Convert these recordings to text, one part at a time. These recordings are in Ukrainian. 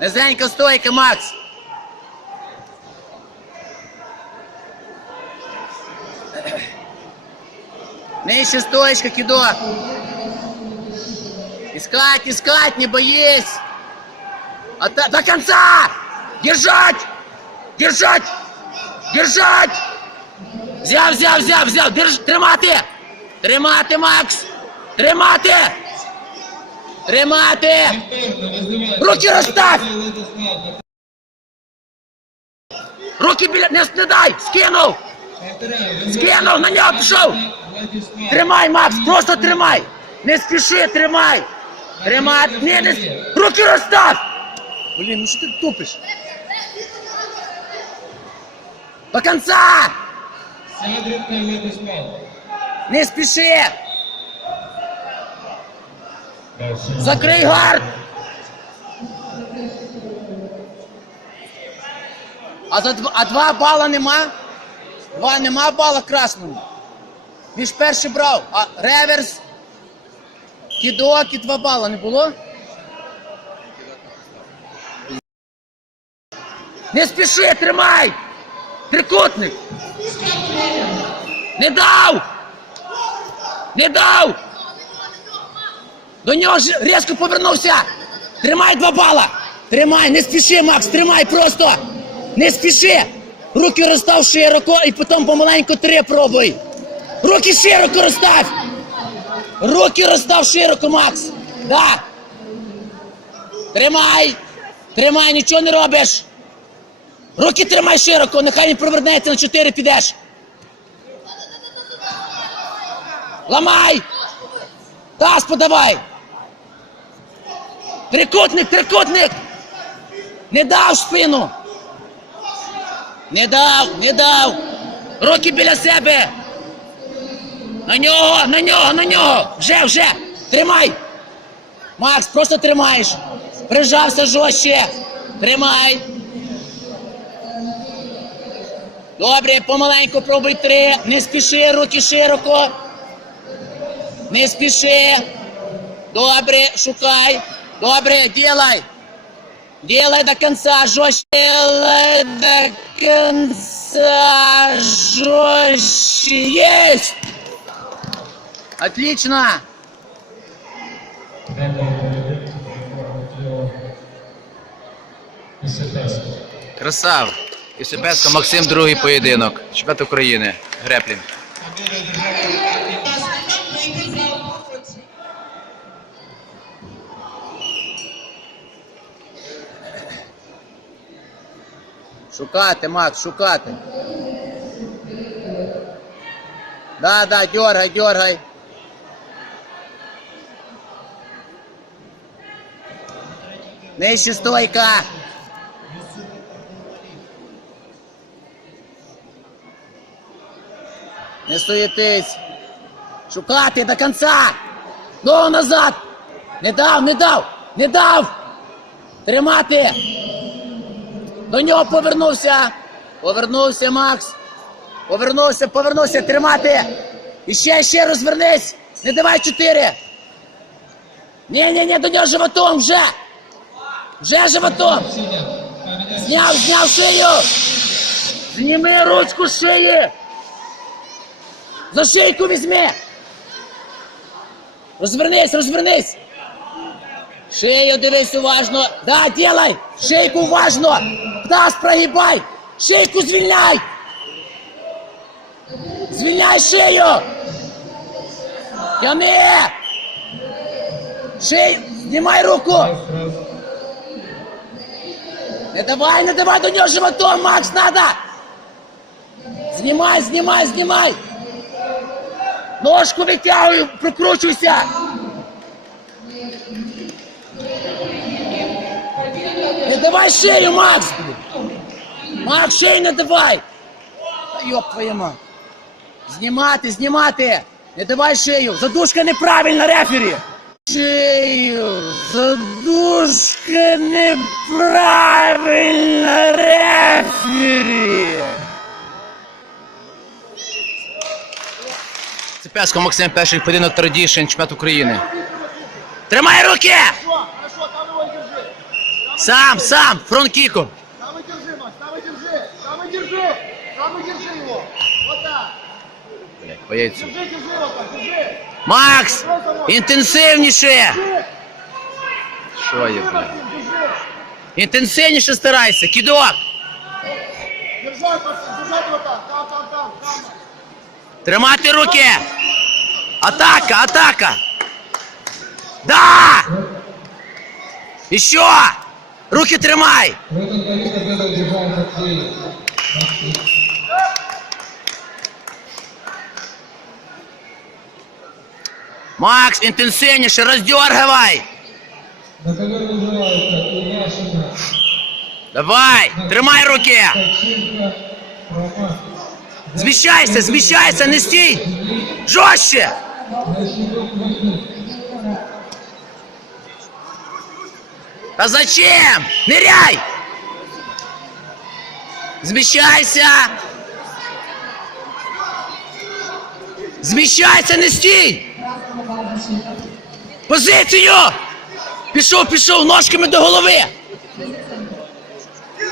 Низенька стойка, Макс. Нижче стоечка, кидо. Искать, искать, не боись. А до конца! Держать! Держать! Держать! Взяв, взяв, взяв, взяв! Держ, тримати! Тримати, Макс! Тримати! Тримати! Руки розстав! Руки біля... Не, не дай! Скинув! Скинув! На нього пішов! Тримай, Макс! Просто тримай! Не спіши, тримай! Тримай! Не, не... Руки розстав! Блін, ну що ти тупиш? До конца! Не спіши! Закрий гард! А, за два, а два бала нема? Два нема бала красному. Він ж перший брав, а реверс, кідок і два бала не було? Не спіши, тримай! Трикутник! Не дав! Не дав! До нього ж різко повернувся! Тримай два бала! Тримай, не спіши, Макс, тримай просто! Не спіши! Руки розстав широко і потім помаленьку три пробуй! Руки широко розстав! Руки розстав широко, Макс! Да! Тримай! Тримай, нічого не робиш! Руки тримай широко, нехай він провернеться на чотири підеш! Ламай! Таз подавай! Трикутник, трикутник! Не дав спину! Не дав, не дав! Руки біля себе! На нього, на нього, на нього! Вже, вже! Тримай! Макс, просто тримаєш! Прижався жорстче! Тримай! Добре, помаленьку пробуй три. Не спіши, руки широко. Не спіши. Добре, шукай. Добре, делай. Делай до конца, жестче. Делай до конца, жестче. Есть! Отлично! Красав. І Себеска Максим, другий поєдинок. Чемпіонат України. Греплінг. Шукати, Макс, шукати. Да, да, дергай, дергай. Нижче стойка. Не суетись. Шукати до конца. Ногу назад. Не дав, не дав, не дав. Тримати. До нього повернувся. Повернувся Макс. Повернувся, повернувся, тримати. І ще, ще розвернись. Не давай чотири. Ні, ні, ні, до нього животом вже. Вже животом. Зняв, зняв шию. Зніми ручку з шиї. За шийку візьми. Розвернись, розвернись. Шею дивись уважно. Да, делай. Шейку уважно. Таз прогибай. Шейку звільняй. Звільняй шею. Тяни. Шею. Знімай руку. Не давай, не давай до нього животом, Макс, надо. Знімай, знімай, знімай. Ножку витягуй, прокручуйся. Давай шею, Макс! Макс, шею не давай! Та Йоп твоя мать! Знімати, знімати! Не давай шею! Задушка неправильна, рефері! Шею! Задушка неправильна, рефері! Цепяско Максим, перший поєдинок Традішн, чемпіонат України. Тримай руки! Хорошо, хорошо, там его и держи. Там Сам, сам, фронт-кіком. Там и держи, Макс, там и держи. Там и держи. Там и держи его. Вот так. Боєць. Держи, держи его так, держи. Макс! Інтенсивніше! Що Держи, блядь? Інтенсивніше старайся, кідок! Держать, Максим, держать его там. Там, там, там, там. Тримати руки! Атака, атака! Да! Що? Руки тримай! В этом бою победа удержала Матвей. Макс, інтенсивніше, роздергивай! На ковер вызывается Ильяшина, Давай! Тримай руки! Ткаченко, Роман. Зміщайся, зміщайся, не стій! Жорстче! Та зачем? Ныряй! Зміщайся! Зміщайся, не стій! Позицію! Пішов, пішов, ножками до голови!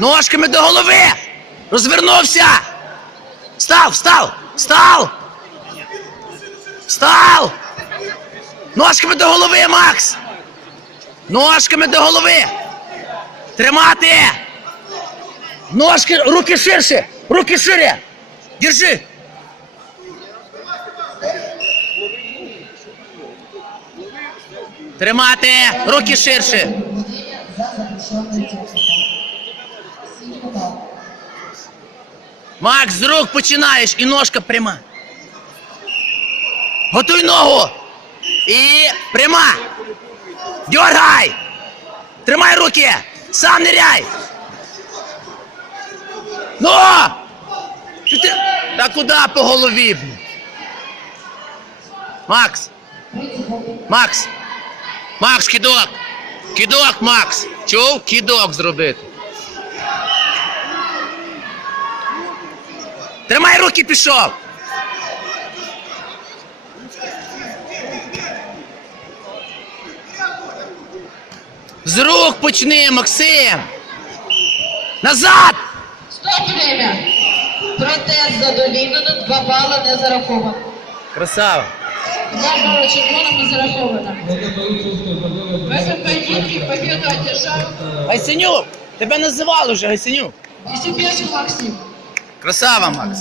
Ножками до голови! Розвернувся! Встав, встав! Встав! Встав! Ножками до голови, Макс! Ножками до голови! Тримати! Ножки, руки ширше! Руки шире! Держи! Тримати! Руки ширше! Макс, з рук починаєш і ножка пряма. Готуй ногу! І пряма! Дергай! Тримай руки! Сам ныряй! Ну! Та куди по голові? Макс! Макс! Макс, кидок! Кидок, Макс! Чув? Кидок зробити. Тримай руки, пішов! З рук почни, Максим! Назад! Стоп время! Протест задовільнено, два бали не зараховано. Красава! Два бали червоним не зараховано. В этом бою чувствую победа В этом поединке победу одержал Гайсенюк! Тебе називали вже, Гайсенюк! Исипешко Максим. Красава, Макс!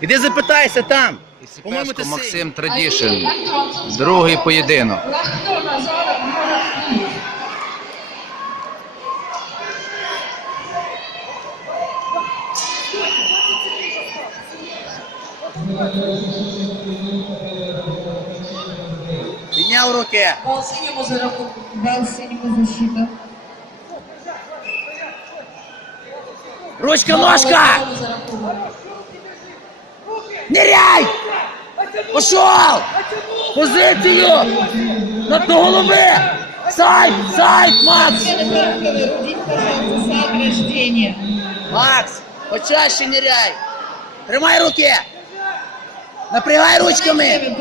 Іди запитайся там! По-моєму, ти Максим. Традішин. Другий поєдинок. Лахто Назаров, Підняв руки! Бал синему зараховано. Бал синему защита. Ручка, ножка! Бал зараховано. Ныряй! Пошел! Позицію! На до голови! Сайд! Сайд, Макс! За. Макс, почаще ныряй! Тримай руки! Напрягай ручками!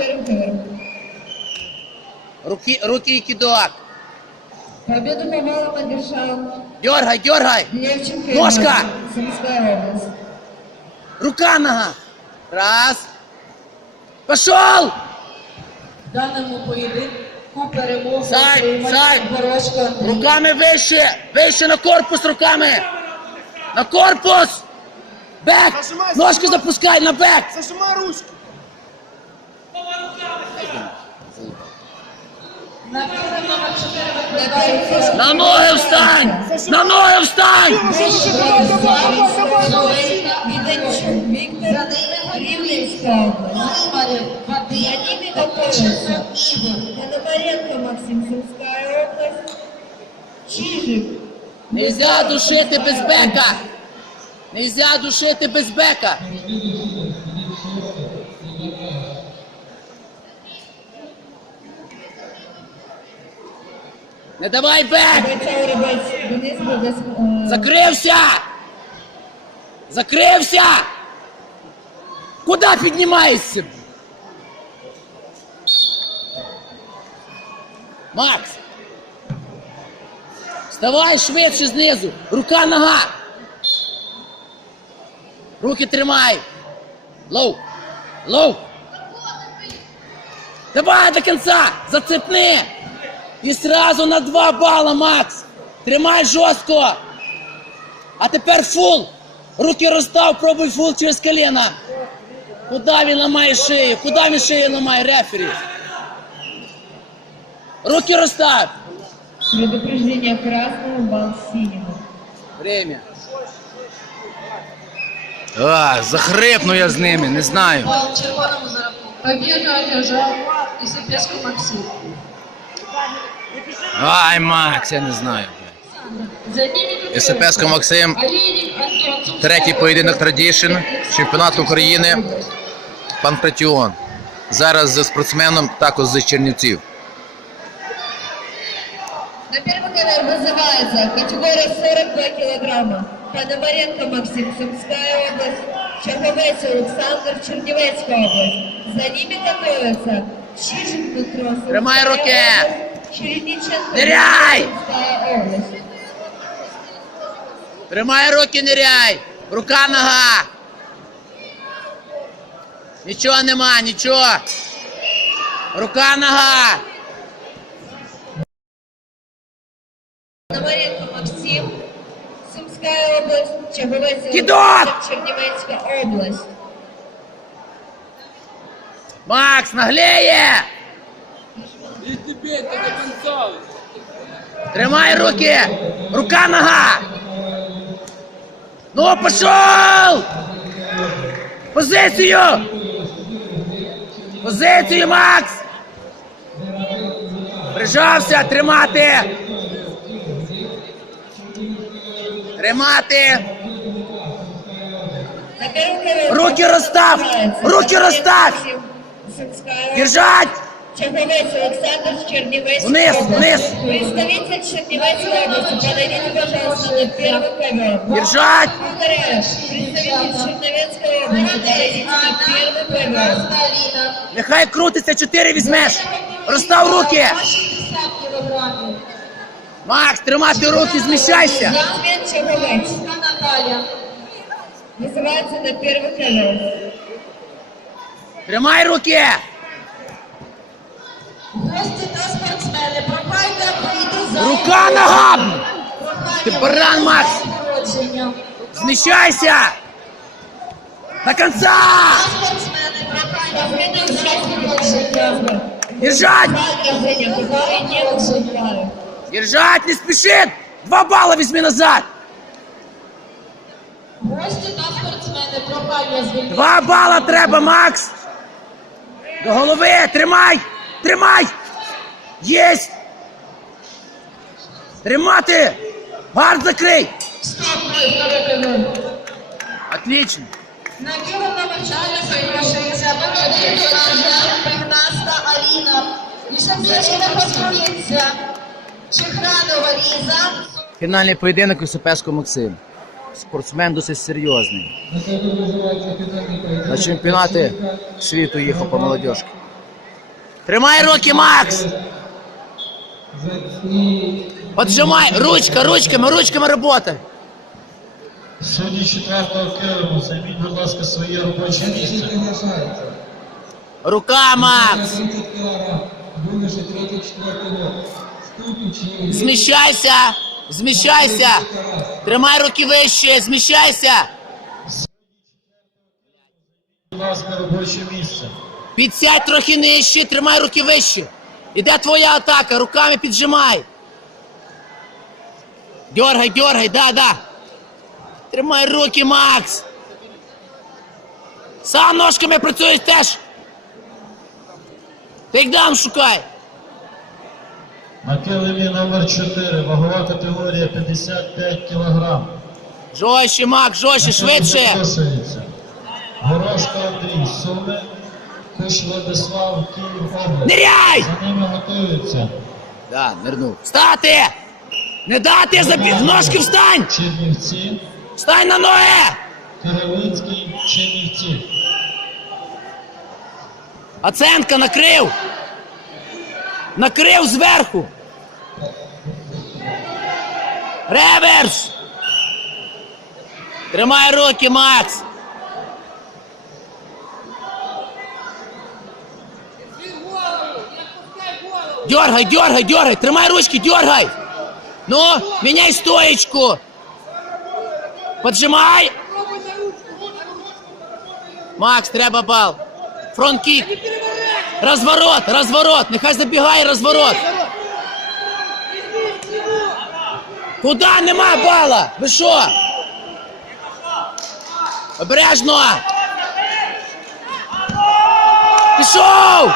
Руки, руки і кидок! Победу по баллам одержал Дергай, дергай! Левченко. Ножка! Рука нога! Раз! Пошел! В даному поєдинку перемогу Сай, сай. Руками вище! Вище на корпус руками! На корпус! Бек! Ножку запускай на бек! Зажимай ручки. На фільм номер 4 викладає На ноги встань! На ноги встань! Рівненська область. Пономаренко. Нельзя душити без бека! Нельзя душити без бека! Не давай е, Закрився! Закрився! Куди піднімаєшся? Макс! Вставай швидше знизу! Рука, нога! Руки тримай! Лоу! Лоу! Давай до конца! Зацепни! І сразу на два бала, Макс! Тримай жорстко! А тепер фул! Руки розстав, пробуй фул через коліна! Куда він ламає шию? Куда він шию ламає рефері? Руки розстав! Предупреждение красного, бал синего. Время. А, захрипну я з ними, не знаю. Бал червоному за рахунок. Победу одержал Исипеску Максим. Ай, Макс, я не знаю. За ними СПСК Максим, Олейник Антон Сумская третій поєдинок Традішн, чемпіонат України, Панкратіон. Зараз з спортсменом також з Чернівців. На первый канал вызывается категория 42 килограмма. Пономаренко Максим, Сумская область. Черговец Александр, Чернівецкая область. За ними готовятся Чижик Петро, Сумская Тримай руки! Область, область. Тримай руки, ниряй! Рука, нога! Нічого нема, нічого! Рука, нога! Пономаренко Максим, Сумская область. Черговец Кидок! Чернівецька область. Макс, наглеє! Тримай руки! Рука, нога! Ну, пошел! Позицію! Позицію, Макс! Прижався, тримати! Тримати! На первый канал Руки расстав! вызывается Руки Пономаренко расстав! Максим, Сумская Держать! Черновец Александр Черневецкий. Вниз, область. вниз. Представитель Черневецкой области, подойдите, пожалуйста, на первый ковер. Держать! Повторяю, представитель Черновецкой области, подойдите на первый ковер. Алина. Нехай крутиться, чотири візьмеш! Розстав руки! 60 килограммов. Макс, тримати руки, зміщайся! Ясмин Черновец Сумская Наталья. вызывается на первый ковер. Тримай руки! Рука нога! Ти баран, Макс! Зміщайся! До конца! Держать! Держать, не спішить! Два бала візьми назад! Два бала треба, Макс! До голови! Тримай! Тримай! Єсть! Тримати! Гард закрий! Стоп, второй ковер. Отлично! Нагіру навчання запрошується Володимир Пегнаста Аліна. Лішанцевська Пасовиця. Чехранова Ліза. Фінальний поєдинок Ісопеско Максим. Спортсмен досить серйозний. На тебе вызывается финальный поединок. На чемпіонати світу їхав по молодіжки. Тримай руки, Макс! За- И Поджимай! Ручка, ручками, ручками робота! Судді четвертого килиму, займіть, будь ласка, своє робоче місце. Рука, Макс! 30 килограмм. Юноша третий, четвертый год. Ступень чьи- Зміщайся! Зміщайся! Тримай руки вище! Зміщайся! Будь ласка, робоче місце. Підсядь трохи нижче, тримай руки вище. Іде твоя атака, руками піджимай. Дергай, дергай, да, да. Тримай руки, Макс. Сам ножками працюєш теж. Тейкдаун шукай. На килимі номер 4, вагова категорія 55 кг. Жорстче, Макс, жорстче, швидше. Горошко Андрій, Суми, Куш Владислав, Київ область. Ниряй! За ними готуються Да, нирнув. Стати! Не дати забіг, ножки встань! Чернівці, Встань на ноги! Кировицький, Чернівці. Оценка накрив! Накрив зверху. Реверс. Тримай руки, Макс. Дергай, дергай, дергай. Тримай ручки, дергай. Ну, меняй стоечку. Поджимай. Макс, треба бал. Фронт-кік. Розворот, розворот. Нехай забігає розворот. Куда нема бала? Ви що? Обережно! Пішов!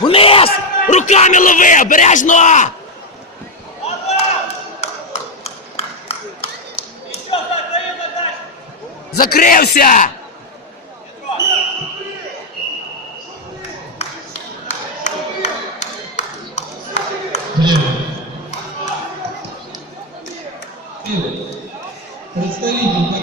Вниз! Руками лови! Обережно! Закрився! Время. Ил, представитель, потише, пожалуйста.